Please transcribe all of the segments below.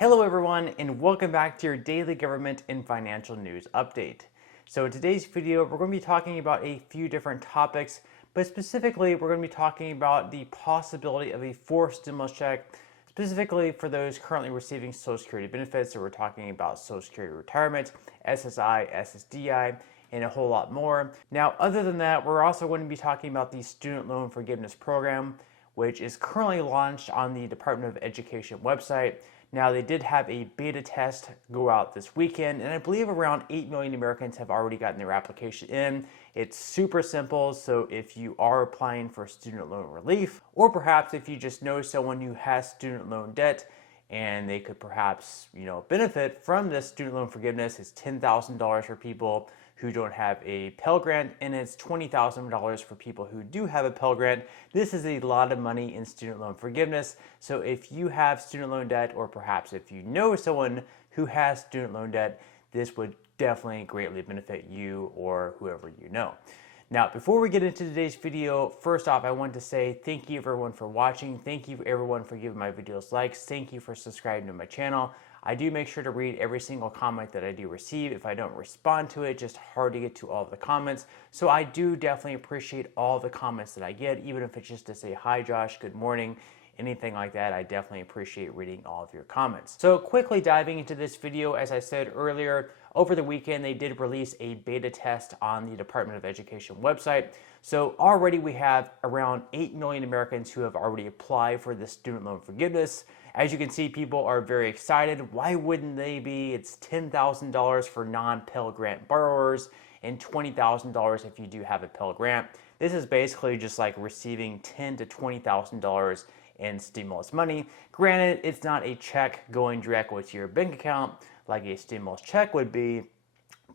Hello everyone, and welcome back to your daily government and financial news update. So in today's video, we're going to be talking about a few different topics, but specifically we're going to be talking about the possibility of a fourth stimulus check, specifically for those currently receiving Social Security benefits. So we're talking about Social Security retirement, SSI, SSDI, and a whole lot more. Now, other than that, we're also going to be talking about the Student Loan Forgiveness Program, which is currently launched on the Department of Education website. Now, they did have a beta test go out this weekend, and I believe around 8 million Americans have already gotten their application in. It's super simple, so if you are applying for student loan relief, or perhaps if you just know someone who has student loan debt and they could perhaps, benefit from this student loan forgiveness, it's $10,000 for people who don't have a Pell Grant, and it's $20,000 for people who do have a Pell Grant. This is a lot of money in student loan forgiveness. So if you have student loan debt, or perhaps if you know someone who has student loan debt, this would definitely greatly benefit you or whoever you know. Now, before we get into today's video, first off, I want to say thank you everyone for watching. Thank you everyone for giving my videos likes. Thank you for subscribing to my channel. I do make sure to read every single comment that I do receive. If I don't respond to it, just hard to get to all of the comments. So I do definitely appreciate all the comments that I get, even if it's just to say, hi Josh, good morning, anything like that. I definitely appreciate reading all of your comments. So quickly diving into this video, as I said earlier, over the weekend they did release a beta test on the Department of Education website. So already we have around 8 million Americans who have already applied for this student loan forgiveness. As you can see, people are very excited. Why wouldn't they be? It's $10,000 for non-Pell Grant borrowers and $20,000 if you do have a Pell Grant. This is basically just like receiving $10,000 to $20,000 in stimulus money. Granted, it's not a check going directly to your bank account like a stimulus check would be,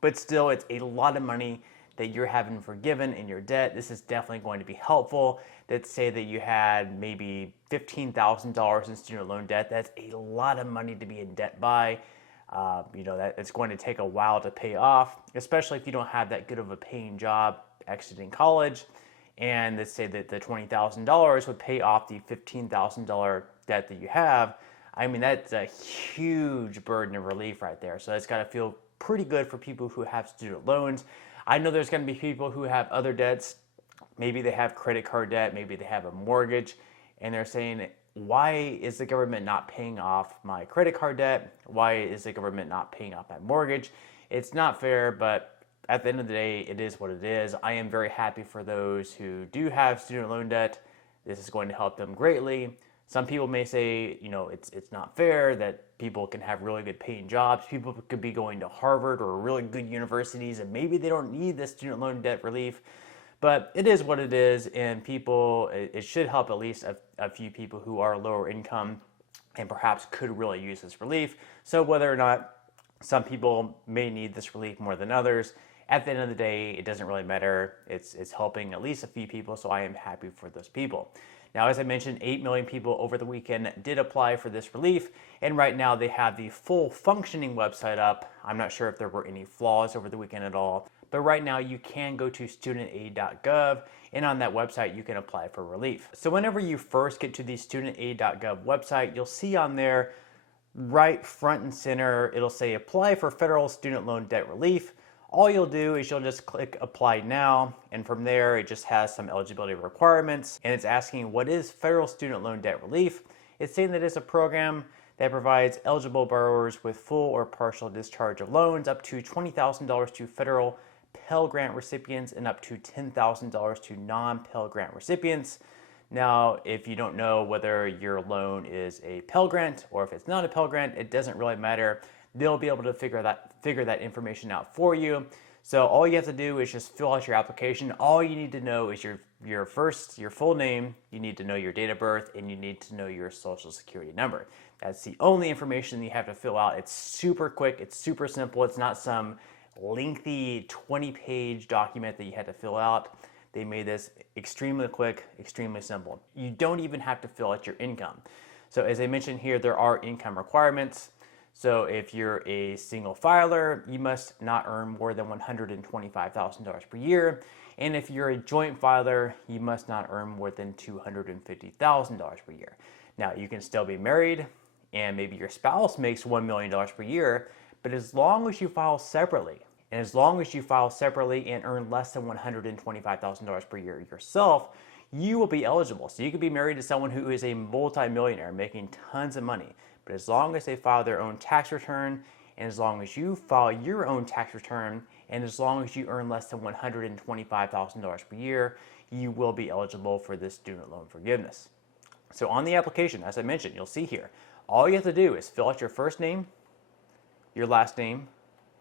but still it's a lot of money that you're having forgiven in your debt. This is definitely going to be helpful. Let's say that you had maybe $15,000 in student loan debt. That's a lot of money to be in debt by. That it's going to take a while to pay off, especially if you don't have that good of a paying job exiting college. And let's say that the $20,000 would pay off the $15,000 debt that you have. I mean, that's a huge burden of relief right there. So that's got to feel pretty good for people who have student loans. I know there's going to be people who have other debts. Maybe they have credit card debt, maybe they have a mortgage, and they're saying, why is the government not paying off my credit card debt? Why is the government not paying off my mortgage? It's not fair, but at the end of the day, it is what it is. I am very happy for those who do have student loan debt. This is going to help them greatly. Some people may say, it's not fair that people can have really good paying jobs. People could be going to Harvard or really good universities, and maybe they don't need this student loan debt relief. But it is what it is, and it should help at least a few people who are lower income and perhaps could really use this relief. So whether or not some people may need this relief more than others, at the end of the day, it doesn't really matter. It's helping at least a few people, so I am happy for those people. Now, as I mentioned, 8 million people over the weekend did apply for this relief, and right now they have the full functioning website up. I'm not sure if there were any flaws over the weekend at all, but right now you can go to studentaid.gov, and on that website you can apply for relief. So whenever you first get to the studentaid.gov website, you'll see on there right front and center, it'll say apply for federal student loan debt relief. All you'll do is you'll just click apply now, and from there it just has some eligibility requirements, and it's asking what is federal student loan debt relief. It's saying that it's a program that provides eligible borrowers with full or partial discharge of loans up to $20,000 to federal Pell Grant recipients and up to $10,000 to non-Pell Grant recipients. Now, if you don't know whether your loan is a Pell Grant or if it's not a Pell Grant, it doesn't really matter. They'll be able to figure that information out for you. So all you have to do is just fill out your application. All you need to know is your full name, you need to know your date of birth, and you need to know your social security number. That's the only information you have to fill out. It's super quick, it's super simple. It's not some lengthy 20-page document that you had to fill out. They made this extremely quick, extremely simple. You don't even have to fill out your income. So as I mentioned here, there are income requirements. So if you're a single filer, you must not earn more than $125,000 per year. And if you're a joint filer, you must not earn more than $250,000 per year. Now, you can still be married and maybe your spouse makes $1 million per year, but as long as you file separately, and as long as you file separately and earn less than $125,000 per year yourself, you will be eligible. So you could be married to someone who is a multimillionaire making tons of money, but as long as they file their own tax return, and as long as you file your own tax return, and as long as you earn less than $125,000 per year, you will be eligible for this student loan forgiveness. So on the application, as I mentioned, you'll see here, all you have to do is fill out your first name, your last name,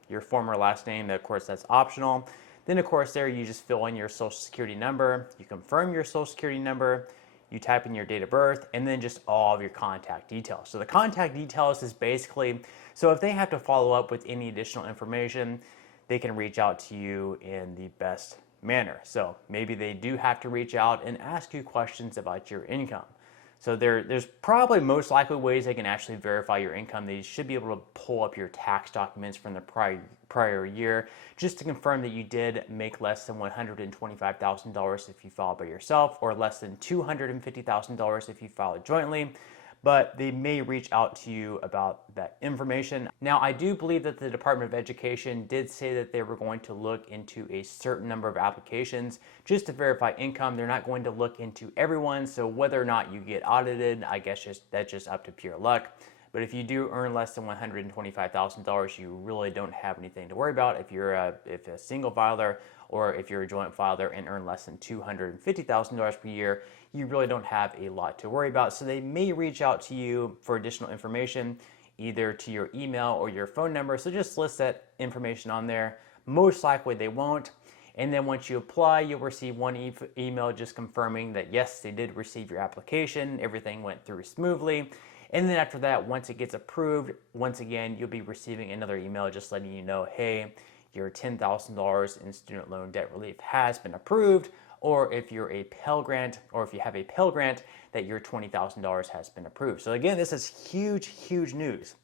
your former last name. Of course, that's optional. Then, of course, there you just fill in your social security number, you confirm your social security number, you type in your date of birth, and then just all of your contact details. So the contact details is basically, so if they have to follow up with any additional information, they can reach out to you in the best manner. So maybe they do have to reach out and ask you questions about your income. So there's probably most likely ways they can actually verify your income. They should be able to pull up your tax documents from the prior year just to confirm that you did make less than $125,000 if you file by yourself, or less than $250,000 if you file jointly. But they may reach out to you about that information. Now, I do believe that the Department of Education did say that they were going to look into a certain number of applications just to verify income. They're not going to look into everyone, so whether or not you get audited, I guess that's just up to pure luck. But if you do earn less than $125,000, you really don't have anything to worry about. If you're a single filer, or if you're a joint filer and earn less than $250,000 per year, you really don't have a lot to worry about. So they may reach out to you for additional information, either to your email or your phone number. So just list that information on there. Most likely they won't. And then once you apply, you'll receive one email just confirming that yes, they did receive your application, everything went through smoothly. And then after that, once it gets approved, once again, you'll be receiving another email just letting you know, hey, your $10,000 in student loan debt relief has been approved, or if you're a Pell Grant, or if you have a Pell Grant, that your $20,000 has been approved. So again, this is huge, huge news.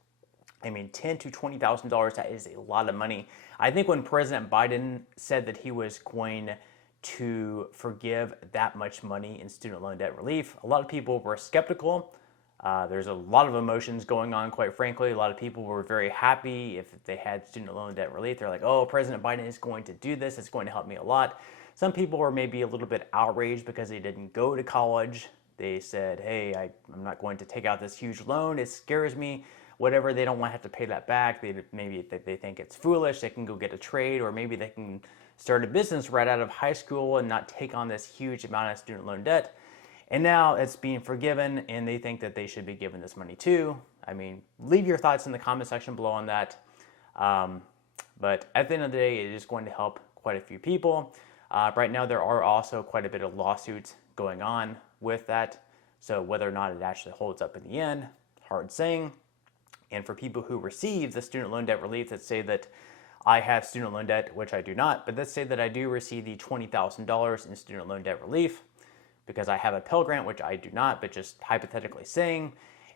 I mean, $10,000 to $20,000, that is a lot of money. I think when President Biden said that he was going to forgive that much money in student loan debt relief, a lot of people were skeptical. There's a lot of emotions going on, quite frankly. A lot of people were very happy if they had student loan debt relief. They're like, oh, President Biden is going to do this. It's going to help me a lot. Some people were maybe a little bit outraged because they didn't go to college. They said, hey, I'm not going to take out this huge loan. It scares me. Whatever, they don't want to have to pay that back. Maybe they think it's foolish. They can go get a trade, or maybe they can start a business right out of high school and not take on this huge amount of student loan debt. And now it's being forgiven, and they think that they should be given this money too. I mean, leave your thoughts in the comment section below on that. But at the end of the day, it is going to help quite a few people. Right now, there are also quite a bit of lawsuits going on with that. So whether or not it actually holds up in the end, hard saying. And for people who receive the student loan debt relief, let's say that I have student loan debt, which I do not, but let's say that I do receive the $20,000 in student loan debt relief, because I have a Pell Grant, which I do not, but just hypothetically saying,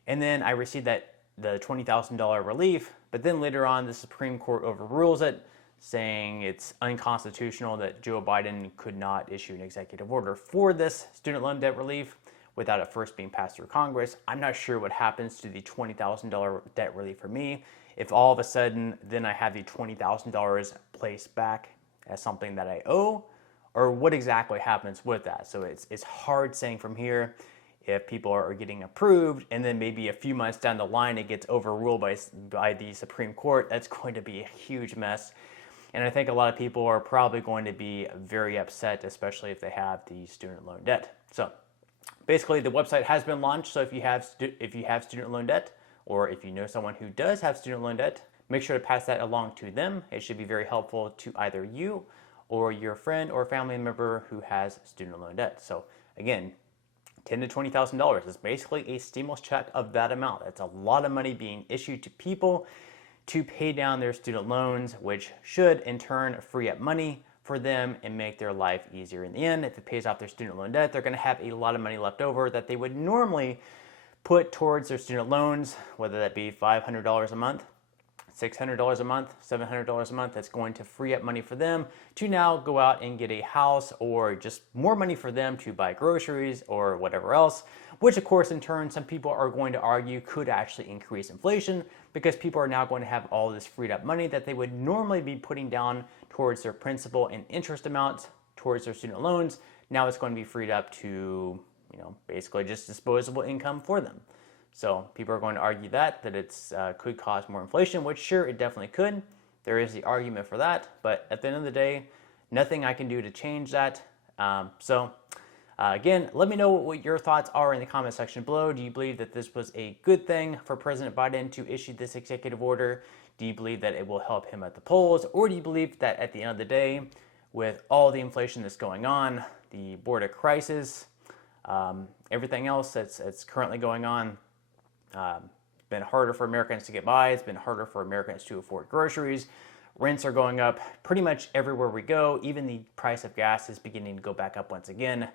and then I receive the $20,000 relief, but then later on the Supreme Court overrules it, saying it's unconstitutional that Joe Biden could not issue an executive order for this student loan debt relief without it first being passed through Congress. I'm not sure what happens to the $20,000 debt relief for me. If all of a sudden then I have the $20,000 placed back as something that I owe, or what exactly happens with that. So it's hard saying from here if people are getting approved and then maybe a few months down the line it gets overruled by the Supreme Court. That's going to be a huge mess. And I think a lot of people are probably going to be very upset, especially if they have the student loan debt. So basically the website has been launched. So if you have student loan debt, or if you know someone who does have student loan debt, make sure to pass that along to them. It should be very helpful to either you or your friend or family member who has student loan debt. So again, $10,000 to $20,000 is basically a stimulus check of that amount. That's a lot of money being issued to people to pay down their student loans, which should in turn free up money for them and make their life easier in the end. If it pays off their student loan debt, they're going to have a lot of money left over that they would normally put towards their student loans, whether that be $500 a month. $600 a month, $700 a month. That's going to free up money for them to now go out and get a house, or just more money for them to buy groceries or whatever else, which of course in turn some people are going to argue could actually increase inflation, because people are now going to have all this freed up money that they would normally be putting down towards their principal and interest amounts towards their student loans. Now it's going to be freed up to, basically just disposable income for them. So people are going to argue that it's could cause more inflation, which sure, it definitely could. There is the argument for that, but at the end of the day, nothing I can do to change that. Again, let me know what your thoughts are in the comment section below. Do you believe that this was a good thing for President Biden to issue this executive order? Do you believe that it will help him at the polls? Or do you believe that at the end of the day, with all the inflation that's going on, the border crisis, everything else that's currently going on, it's been harder for Americans to get by. It's been harder for Americans to afford groceries. Rents are going up pretty much everywhere we go. Even the price of gas is beginning to go back up once again.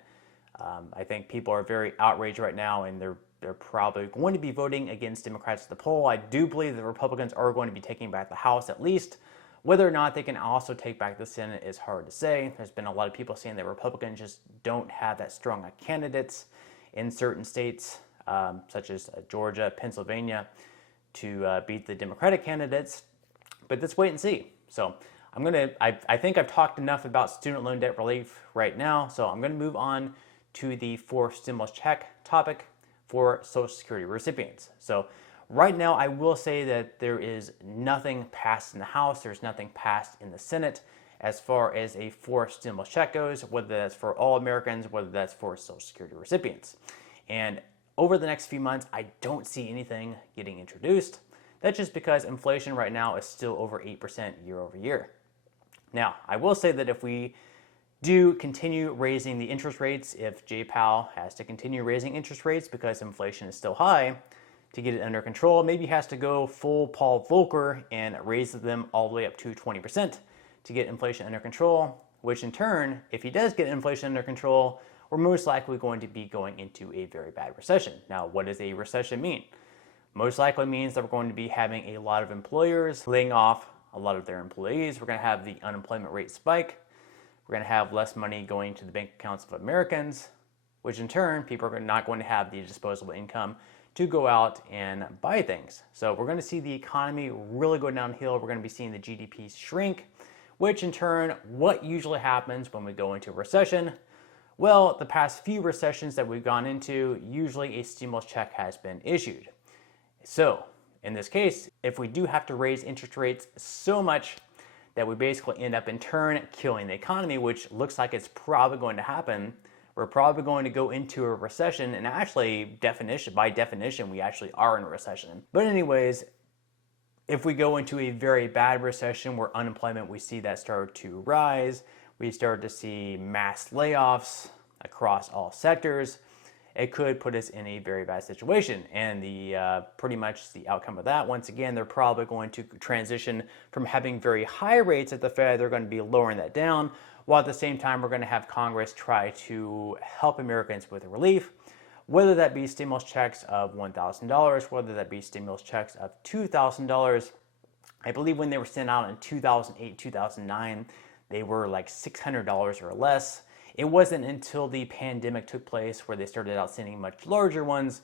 I think people are very outraged right now, and they're probably going to be voting against Democrats at the poll. I do believe the Republicans are going to be taking back the House at least. Whether or not they can also take back the Senate is hard to say. There's been a lot of people saying that Republicans just don't have that strong of candidates in certain states, such as Georgia, Pennsylvania, to beat the Democratic candidates. But let's wait and see. So I think I've talked enough about student loan debt relief right now. So I'm going to move on to the fourth stimulus check topic for Social Security recipients. So right now, I will say that there is nothing passed in the House. There's nothing passed in the Senate as far as a fourth stimulus check goes, whether that's for all Americans, whether that's for Social Security recipients. And over the next few months, I don't see anything getting introduced. That's just because inflation right now is still over 8% year over year. Now, I will say that if we do continue raising the interest rates, if Jay Powell has to continue raising interest rates because inflation is still high, to get it under control, maybe he has to go full Paul Volcker and raise them all the way up to 20% to get inflation under control, which in turn, if he does get inflation under control, we're most likely going to be going into a very bad recession. Now, what does a recession mean? Most likely means that we're going to be having a lot of employers laying off a lot of their employees. We're going to have the unemployment rate spike. We're going to have less money going to the bank accounts of Americans, which in turn, people are not going to have the disposable income to go out and buy things. So we're going to see the economy really go downhill. We're going to be seeing the GDP shrink, which in turn, what usually happens when we go into a recession? Well, the past few recessions that we've gone into, usually a stimulus check has been issued. So in this case, if we do have to raise interest rates so much that we basically end up in turn killing the economy, which looks like it's probably going to happen, we're probably going to go into a recession, and actually, by definition, we actually are in a recession. But anyways, if we go into a very bad recession where unemployment, we see that start to rise, we start to see mass layoffs across all sectors, it could put us in a very bad situation. And pretty much the outcome of that, once again, they're probably going to transition from having very high rates at the Fed, they're going to be lowering that down, while at the same time, we're going to have Congress try to help Americans with relief, whether that be stimulus checks of $1,000, whether that be stimulus checks of $2,000. I believe when they were sent out in 2008, 2009, they were like $600 or less. It wasn't until the pandemic took place where they started out sending much larger ones,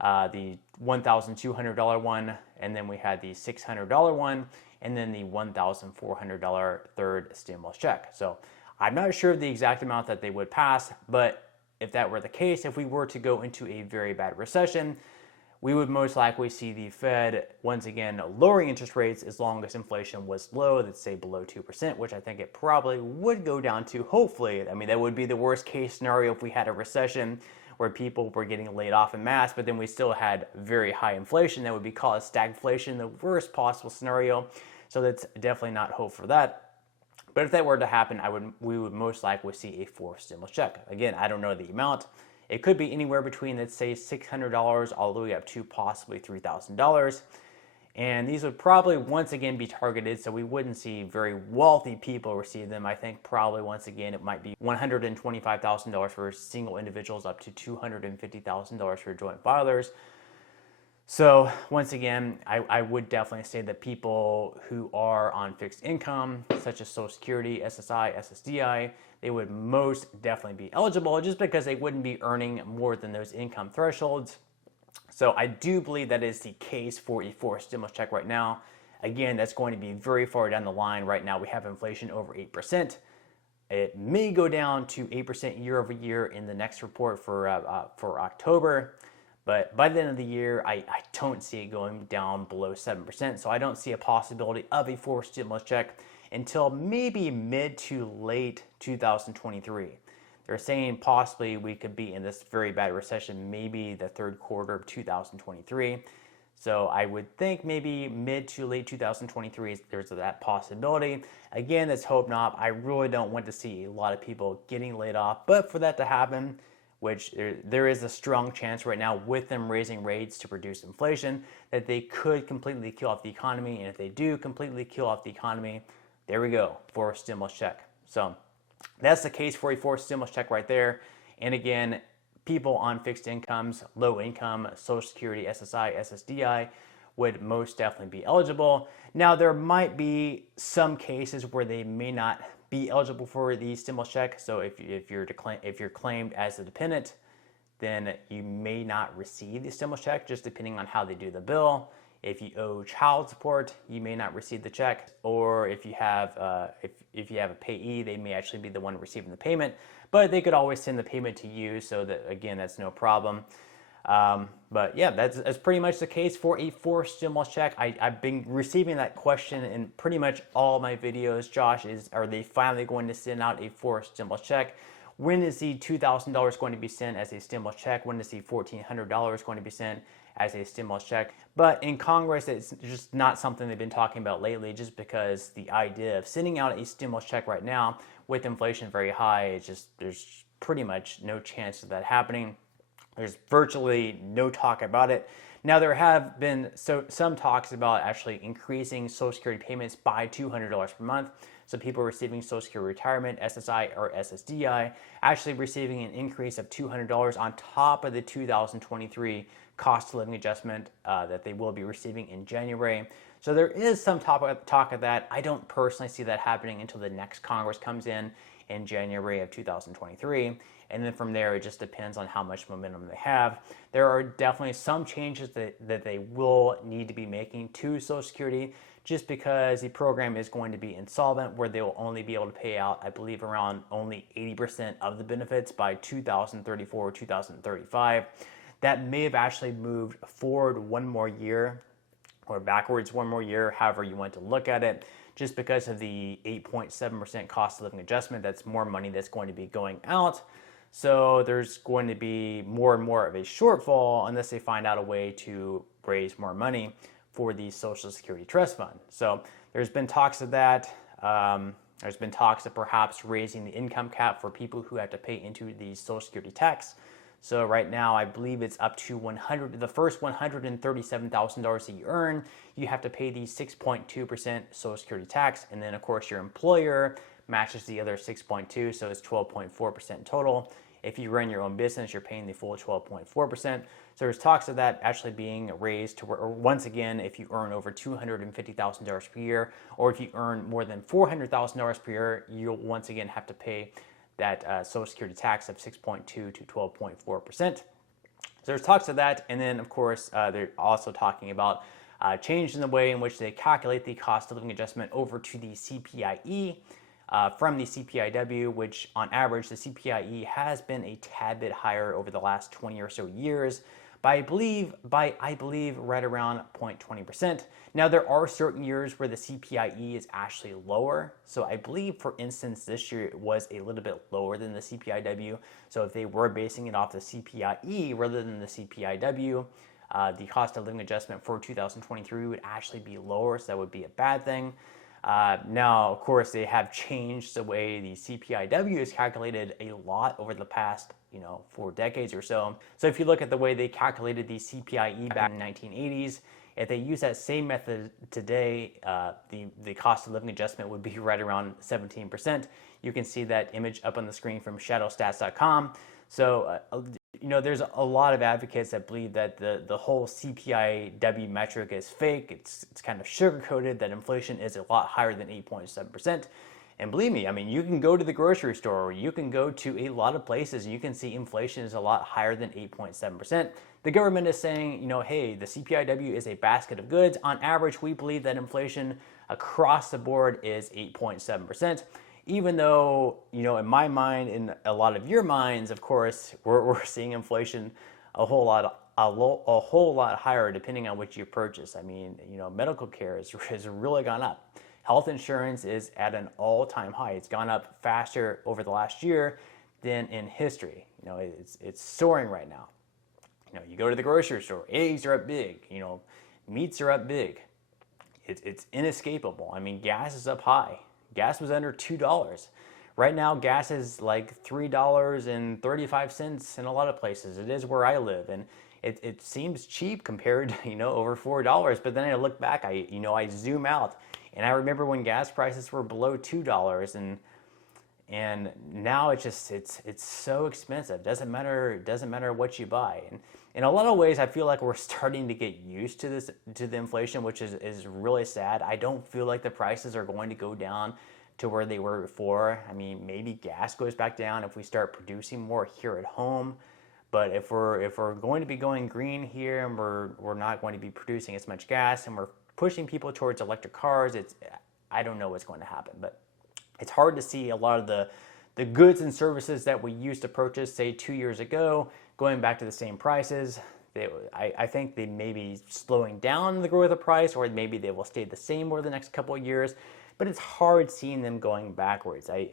the $1,200 one, and then we had the $600 one, and then the $1,400 third stimulus check. So I'm not sure of the exact amount that they would pass, but if that were the case, if we were to go into a very bad recession, we would most likely see the Fed once again lowering interest rates as long as inflation was low, let's say below 2%, which I think it probably would go down to, hopefully. I mean, that would be the worst case scenario if we had a recession where people were getting laid off en masse, but then we still had very high inflation. That would be called stagflation, the worst possible scenario. So that's definitely not hope for that. But if that were to happen, we would most likely see a fourth stimulus check. Again, I don't know the amount. It could be anywhere between, let's say, $600 all the way up to possibly $3,000. And these would probably once again be targeted, so we wouldn't see very wealthy people receive them. I think probably once again it might be $125,000 for single individuals up to $250,000 for joint filers. So once again, I would definitely say that people who are on fixed income, such as Social Security, SSI, SSDI, they would most definitely be eligible just because they wouldn't be earning more than those income thresholds. So I do believe that is the case for a fourth stimulus check right now. Again, that's going to be very far down the line. Right now, we have inflation over 8%. It may go down to 8% year over year in the next report for October. But by the end of the year, I don't see it going down below 7%. So I don't see a possibility of a fourth stimulus check until maybe mid to late 2023. They're saying possibly we could be in this very bad recession maybe the third quarter of 2023. So I would think maybe mid to late 2023, there's that possibility. Again, let's hope not. I really don't want to see a lot of people getting laid off. But for that to happen, which there is a strong chance right now with them raising rates to produce inflation, that they could completely kill off the economy. And if they do completely kill off the economy, there we go, for a stimulus check. So that's the case for a fourth stimulus check right there. And again, people on fixed incomes, low income, Social Security, SSI, SSDI would most definitely be eligible. Now, there might be some cases where they may not be eligible for the stimulus check. So if you're claimed as a dependent, then you may not receive the stimulus check, just depending on how they do the bill. If you owe child support, you may not receive the check, or if you have if you have a payee, they may actually be the one receiving the payment. But they could always send the payment to you, so that again, that's no problem. But yeah, that's pretty much the case for a fourth stimulus check. I've been receiving that question in pretty much all my videos. Josh, are they finally going to send out a fourth stimulus check? When is the $2,000 going to be sent as a stimulus check? When is the $1,400 going to be sent as a stimulus check? But in Congress, it's just not something they've been talking about lately, just because the idea of sending out a stimulus check right now with inflation very high, there's pretty much no chance of that happening. There's virtually no talk about it. Now, there have been some talks about actually increasing Social Security payments by $200 per month. So people receiving Social Security retirement, SSI or SSDI, actually receiving an increase of $200 on top of the 2023 cost of living adjustment that they will be receiving in January. So there is some talk of that. I don't personally see that happening until the next Congress comes in January of 2023. And then from there, it just depends on how much momentum they have. There are definitely some changes that they will need to be making to Social Security, just because the program is going to be insolvent, where they will only be able to pay out, I believe, around only 80% of the benefits by 2034 or 2035. That may have actually moved forward one more year or backwards one more year, however you want to look at it, just because of the 8.7% cost of living adjustment. That's more money that's going to be going out. So there's going to be more and more of a shortfall unless they find out a way to raise more money for the Social Security Trust Fund. So there's been talks of that. There's been talks of perhaps raising the income cap for people who have to pay into the Social Security tax. So right now, I believe it's up to the first $137,000 that you earn, you have to pay the 6.2% Social Security tax. And then, of course, your employer matches the other 6.2, so it's 12.4% total. If you run your own business, you're paying the full 12.4%. So there's talks of that actually being raised to, or once again, if you earn over $250,000 per year, or if you earn more than $400,000 per year, you'll once again have to pay that Social Security tax of 6.2 to 12.4%. So there's talks of that. And then, of course, they're also talking about changing the way in which they calculate the cost of living adjustment over to the CPIE from the CPIW, which on average, the CPIE has been a tad bit higher over the last 20 or so years by, I believe, right around 0.20%. Now, there are certain years where the CPIE is actually lower. So I believe, for instance, this year it was a little bit lower than the CPIW. So if they were basing it off the CPIE rather than the CPIW, the cost of living adjustment for 2023 would actually be lower. So that would be a bad thing. Now, of course, they have changed the way the CPIW is calculated a lot over the past, 4 decades or so. So if you look at the way they calculated the CPIE back in the 1980s, if they use that same method today, the cost of living adjustment would be right around 17%. You can see that image up on the screen from shadowstats.com. So there's a lot of advocates that believe that the whole CPIW metric is fake. It's kind of sugar-coated, that inflation is a lot higher than 8.7%. And believe me, I mean, you can go to the grocery store, or you can go to a lot of places, and you can see inflation is a lot higher than 8.7%. The government is saying, hey, the CPIW is a basket of goods. On average, we believe that inflation across the board is 8.7%. Even though, in my mind, in a lot of your minds, of course, we're seeing inflation a whole lot higher depending on what you purchase. I mean, medical care has really gone up. Health insurance is at an all-time high. It's gone up faster over the last year than in history. It's soaring right now. You go to the grocery store, eggs are up big. Meats are up big. It's inescapable. I mean, gas is up high. Gas was under $2. Right now, gas is like $3.35 in a lot of places. It is where I live, and it seems cheap compared to, over $4. But then I look back, I zoom out, and I remember when gas prices were below $2, and now it's so expensive. Doesn't matter what you buy. And in a lot of ways, I feel like we're starting to get used to the inflation, which is really sad. I don't feel like the prices are going to go down to where they were before. I mean, maybe gas goes back down if we start producing more here at home. But if we're going to be going green here, and we're not going to be producing as much gas, and we're pushing people towards electric cars, I don't know what's going to happen. But it's hard to see a lot of the goods and services that we used to purchase, say 2 years ago, going back to the same prices. I think they may be slowing down the growth of price, or maybe they will stay the same over the next couple of years. But it's hard seeing them going backwards. I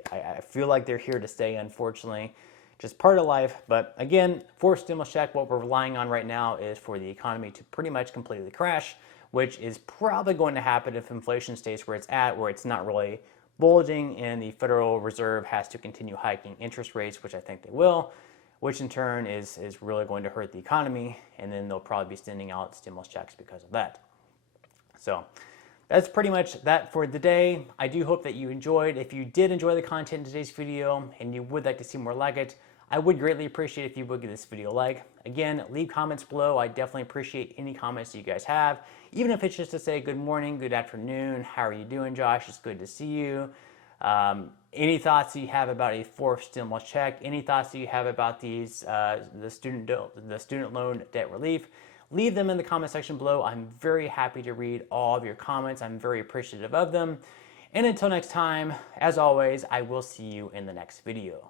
feel like they're here to stay, unfortunately. Just part of life. But again, fourth stimulus check, what we're relying on right now is for the economy to pretty much completely crash, which is probably going to happen if inflation stays where it's at, where it's not really bulging, and the Federal Reserve has to continue hiking interest rates, which I think they will, which in turn is really going to hurt the economy, and then they'll probably be sending out stimulus checks because of that. So that's pretty much that for the day. I do hope that you enjoyed. If you did enjoy the content in today's video and you would like to see more like it, I would greatly appreciate if you would give this video a like. Again, leave comments below. I definitely appreciate any comments you guys have, even if it's just to say good morning, good afternoon, how are you doing, Josh? It's good to see you. Any thoughts you have about a fourth stimulus check? Any thoughts you have about these the student loan debt relief? Leave them in the comment section below. I'm very happy to read all of your comments. I'm very appreciative of them. And until next time, as always, I will see you in the next video.